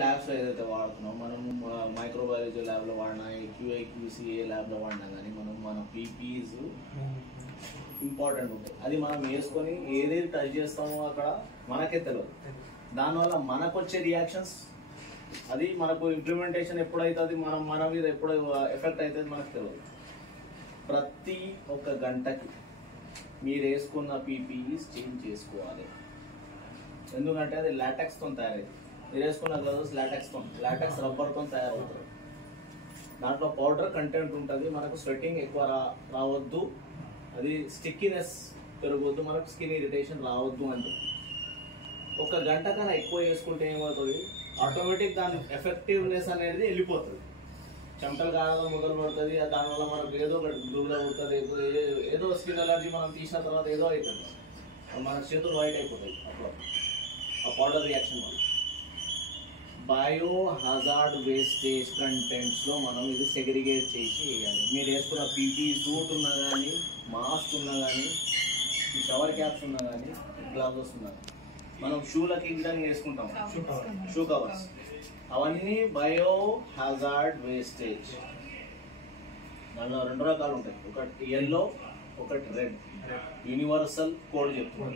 ల్యాబ్స్లో ఏదైతే వాడుతున్నాం మనం మైక్రోబయాలజీ ల్యాబ్లో వాడినా క్యూఐ క్యూసీఏ ల్యాబ్లో వాడినా కానీ మన పీపీస్ ఇంపార్టెంట్ ఉంటాయి. అది మనం వేసుకొని ఏదైతే టచ్ చేస్తామో అక్కడ మనకే తెలియదు. దానివల్ల మనకు వచ్చే రియాక్షన్స్ అది మనకు ఇంప్లిమెంటేషన్ ఎప్పుడైతుంది మన మీద ఎప్పుడు ఎఫెక్ట్ అవుతుంది మనకు తెలియదు. ప్రతి ఒక్క గంటకి మీరు వేసుకున్న పీపీఈస్ చేంజ్ చేసుకోవాలి. ఎందుకంటే అది లాటెక్స్తో తయారైంది. మీరు వేసుకున్న గ్లౌస్ లాటెక్స్ రబ్బర్తో తయారవుతుంది. దాంట్లో పౌడర్ కంటెంట్ ఉంటుంది. మనకు స్వెట్టింగ్ ఎక్కువ రావద్దు, అది స్టిక్కీనెస్ పెరగొద్దు, మనకు స్కిన్ ఇరిటేషన్ రావద్దు అంటే ఒక గంట కన్నా ఎక్కువ వేసుకుంటే ఏమవుతుంది, ఆటోమేటిక్ దాని ఎఫెక్టివ్నెస్ అనేది వెళ్ళిపోతుంది. చెమటలు కావడం మొదలు పడుతుంది. దానివల్ల మనకు ఏదో ఒకటి దుర్గా ఉంటుంది, ఏదో స్కిన్ అలర్జీ మనం తీసిన తర్వాత ఏదో అవుతుంది, మన చేతులు వైట్ అయిపోతాయి అప్పుడు ఆ పౌడర్ రియాక్షన్ వల్ల. బయో హజార్డ్ వేస్టేజ్ కంటెంట్స్లో మనం ఇది సెగ్రిగేట్ చేసి వేయాలి. మీరు వేసుకున్న పీపీ సూట్ ఉన్నా కానీ, మాస్క్ ఉన్నా కానీ, షవర్ క్యాప్స్ ఉన్నా కానీ, గ్లౌజెస్ ఉన్నా కానీ, మనం షూలకి గిడంగా వేసుకుంటాం షూ కవర్స్, అవన్నీ బయో హజార్డ్ వేస్టేజ్. దానిలో 2 రకాలు ఉంటాయి, ఒకటి ఎల్లో, ఒకటి రెడ్. యూనివర్సల్ కోడ్ చెప్తున్నాం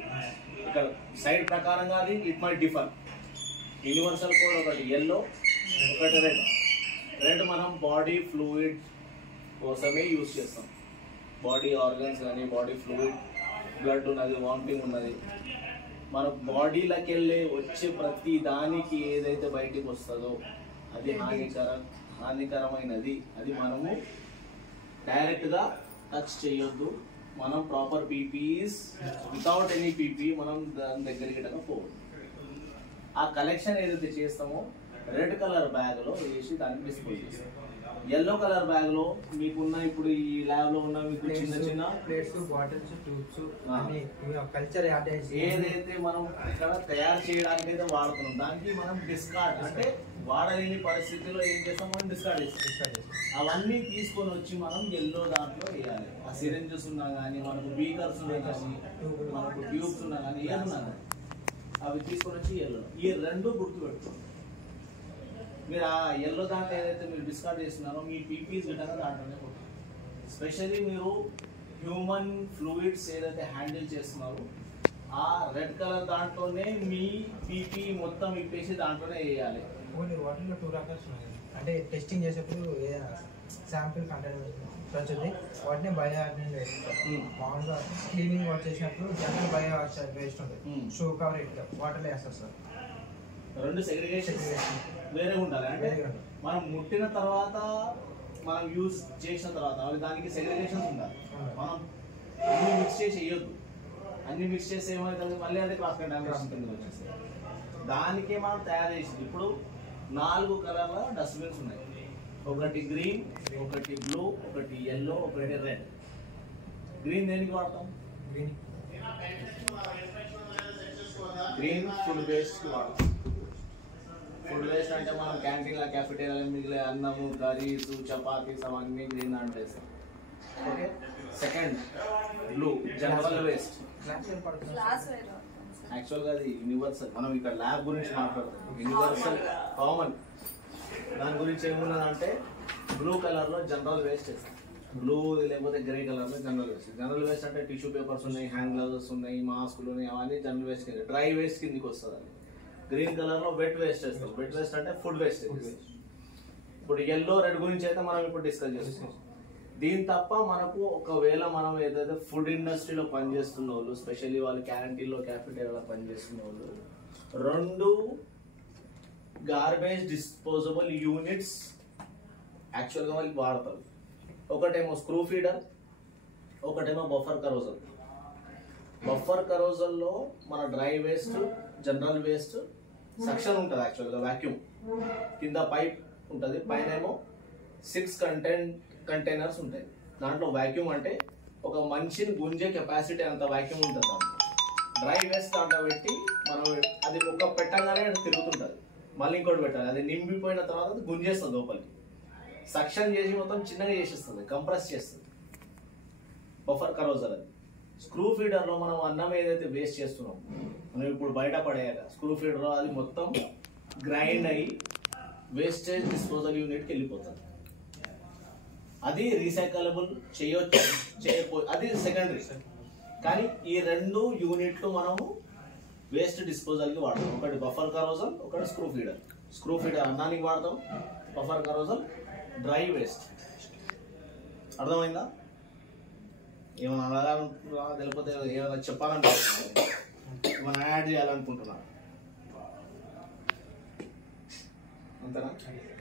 ఇక్కడ సైడ్ ప్రకారంగా, అది it my differ. Universal code ఒకటి ఎల్లో, ఒకటి రెడ్. రెడ్ మనం బాడీ ఫ్లూయిడ్ కోసమే యూజ్ చేస్తాం. బాడీ ఆర్గన్స్ కానీ, బాడీ ఫ్లూయిడ్, బ్లడ్ ఉన్నది, వామిటింగ్ ఉన్నది, మన బాడీలోకి వెళ్ళి వచ్చే ప్రతి దానికి ఏదైతే బయటికి వస్తుందో అది హానికరమైనది. అది మనము డైరెక్ట్గా టచ్ చేయొద్దు. మనం proper PPs without any PP మనం దాని దగ్గరికి పోవద్దు. ఆ కలెక్షన్ ఏదైతే చేస్తామో రెడ్ కలర్ బ్యాగ్లో వేసి దాన్ని డిస్పోజ్ చేస్తాం. ఎల్లో కలర్ బ్యాగ్లో మీకున్న ఇప్పుడు ఈ ల్యాబ్లో ఉన్న మీకు చిన్న చిన్న ప్లేట్స్, బాటిల్స్, ట్యూబ్స్ కల్చర్ ఏదైతే మనం ఇక్కడ తయారు చేయడానికి అయితే వాడుతున్నాం దానికి మనం డిస్కార్డ్ అంటే వాడలేని పరిస్థితిలో ఏం చేస్తాం, మనం డిస్కార్డ్ చేస్తాం. అవన్నీ తీసుకొని వచ్చి మనం ఎల్లో దాంట్లో వేయాలి. ఆ సిరింజెస్ ఉన్నా కానీ, మనకు బీకర్స్ ఉన్నా కానీ, మనకు ట్యూబ్స్ ఉన్నా కానీ, ఏమున్నా కానీ అవి తీసుకొని వచ్చి ఎల్లో. ఈ 2 గుర్తుపెట్టుకోండి. మీరు ఆ ఎల్లో దాంట్లో ఏదైతే మీరు డిస్కార్డ్ చేస్తున్నారో మీ పీపీస్ విధంగా దాంట్లోనే పోతుంది. స్పెషల్లీ మీరు హ్యూమన్ ఫ్లూయిడ్స్ ఏదైతే హ్యాండిల్ చేస్తున్నారో ఆ రెడ్ కలర్ దాంట్లోనే మీ పీపీ మొత్తం ఇప్పేసి దాంట్లోనే వేయాలి. వాటిలో 2 రకాలు ఉన్నాయి. అంటే టెస్టింగ్ చేసేప్పుడు శాంపిల్ కంటైనర్ వచ్చింది, వాటిని బయో హార్డెనింగ్ వేస్తారు. మామూలుగా క్లీనింగ్ వర్క్ చేసినప్పుడు జనరల్ బయో వేస్ట్ ఉంటుంది, షూ కవర్ ఇట్లా వాటర్లో వేస్తారు సార్. 2 సెగ్రిగేషన్ వేరే ఉండాలి. అంటే మనం ముట్టిన తర్వాత, మనం యూజ్ చేసిన తర్వాత దానికి సెగ్రిగేషన్స్ ఉండాలి. మనం అన్ని మిక్స్ చేసి వేయొద్దు. అన్ని మిక్స్ చేసి ఏమవుతుంది, మళ్ళీ అది క్రాస్ కంటామినేషన్ కిందకి వచ్చేస్తుంది. దానికే మనం తయారు చేసింది. ఇప్పుడు 4 కలర్ల డస్ట్బిన్స్ ఉన్నాయి. ఒకటి గ్రీన్, ఒకటి బ్లూ, ఒకటి ఎల్లో, ఒకటి రెడ్. గ్రీన్ దేనికి వాడతాం? గ్రీన్ ఫుడ్ వేస్ట్కి వాడతాం. ఫుడ్ వేస్ట్ అంటే మనం క్యాంటీన్లో, క్యాఫెటేరియాలో మిగిలే అన్నము, కర్రీస్, చపాతీస్ అవన్నీ గ్రీన్ అంటే వేస్తాం. Okay. Second blue, general waste. యాక్చువల్గా అది యూనివర్సల్. మనం ఇక్కడ ల్యాబ్ గురించి మాట్లాడుతాం. యూనివర్సల్ కామన్ దాని గురించి ఏమున్నదంటే బ్లూ కలర్లో జనరల్ వేస్ట్ వేస్తాం. బ్లూ లేకపోతే గ్రే కలర్లో జనరల్ వేస్ట్. జనరల్ వేస్ట్ అంటే టిష్యూ పేపర్స్ ఉన్నాయి, హ్యాండ్ గ్లౌజెస్ ఉన్నాయి, మాస్కులు ఉన్నాయి, అవన్నీ జనరల్ వేస్ట్ కింద. డ్రై వేస్ట్ కిందకి వస్తుంది. అది గ్రీన్ కలర్లో వెట్ వేస్ట్ వేస్తాం. వెట్ వేస్ట్ అంటే ఫుడ్ వేస్ట్. ఇప్పుడు ఎల్లో, రెడ్ గురించి అయితే మనం ఇప్పుడు డిస్కస్ చేస్తాం. దీని తప్ప మనకు ఒకవేళ మనం ఏదైతే ఫుడ్ ఇండస్ట్రీలో పనిచేస్తున్న వాళ్ళు, స్పెషల్లీ వాళ్ళు క్యాంటీన్లో, క్యాఫెటేరియాలో పనిచేస్తున్న వాళ్ళు 2 గార్బేజ్ డిస్పోజబుల్ యూనిట్స్ యాక్చువల్గా వాళ్ళకి వాడతారు. ఒకటేమో స్క్రూ ఫీడర్, ఒకటేమో బఫర్ కరోజల్. బఫర్ కరోజల్లో మన dry waste, general waste, suction ఉంటుంది యాక్చువల్గా వాక్యూమ్, కింద పైప్ ఉంటుంది, పైన ఏమో 6 కంటైనర్స్ ఉంటాయి. దాంట్లో వాక్యూమ్ అంటే ఒక మనిషిని గుంజే కెపాసిటీ అంత వాక్యూమ్ ఉంటుంది. దాంట్లో డ్రై వేస్ట్ దాంట్లో పెట్టి మనం అది ఒక పెట్టగానే తిరుగుతుంటుంది, మళ్ళీ ఇంకోటి పెట్టాలి. అది నిండిపోయిన తర్వాత అది గుంజేస్తుంది లోపలికి, సక్షన్ చేసి మొత్తం చిన్నగా చేసేస్తుంది, కంప్రెస్ చేస్తుంది. బఫర్ కరోజల్ అది. స్క్రూ ఫీడర్లో మనం అన్నం ఏదైతే వేస్ట్ చేస్తున్నాం, మనం ఇప్పుడు బయట పడేయాక స్క్రూ ఫీడర్లో అది మొత్తం గ్రైండ్ అయ్యి వేస్టేజ్ డిస్పోజల్ యూనిట్కి వెళ్ళిపోతుంది. అది రీసైకలబుల్ చేయొచ్చు, అది సెకండరీ. కానీ ఈ 2 యూనిట్లు మనము వేస్ట్ డిస్పోజల్కి వాడతాం. ఒకటి బఫర్ కరోజల్, ఒకటి స్క్రూ ఫీడర్. స్క్రూ ఫీడర్ అన్నానికి వాడతాం, బఫర్ కరోజల్ డ్రై వేస్ట్. అర్థమైందా? ఏమైనా అడగాలనుకుంటున్నా, లేకపోతే ఏమైనా చెప్పాలనుకుంటున్నా, ఏమైనా యాడ్ చేయాలనుకుంటున్నా, అంతేనా?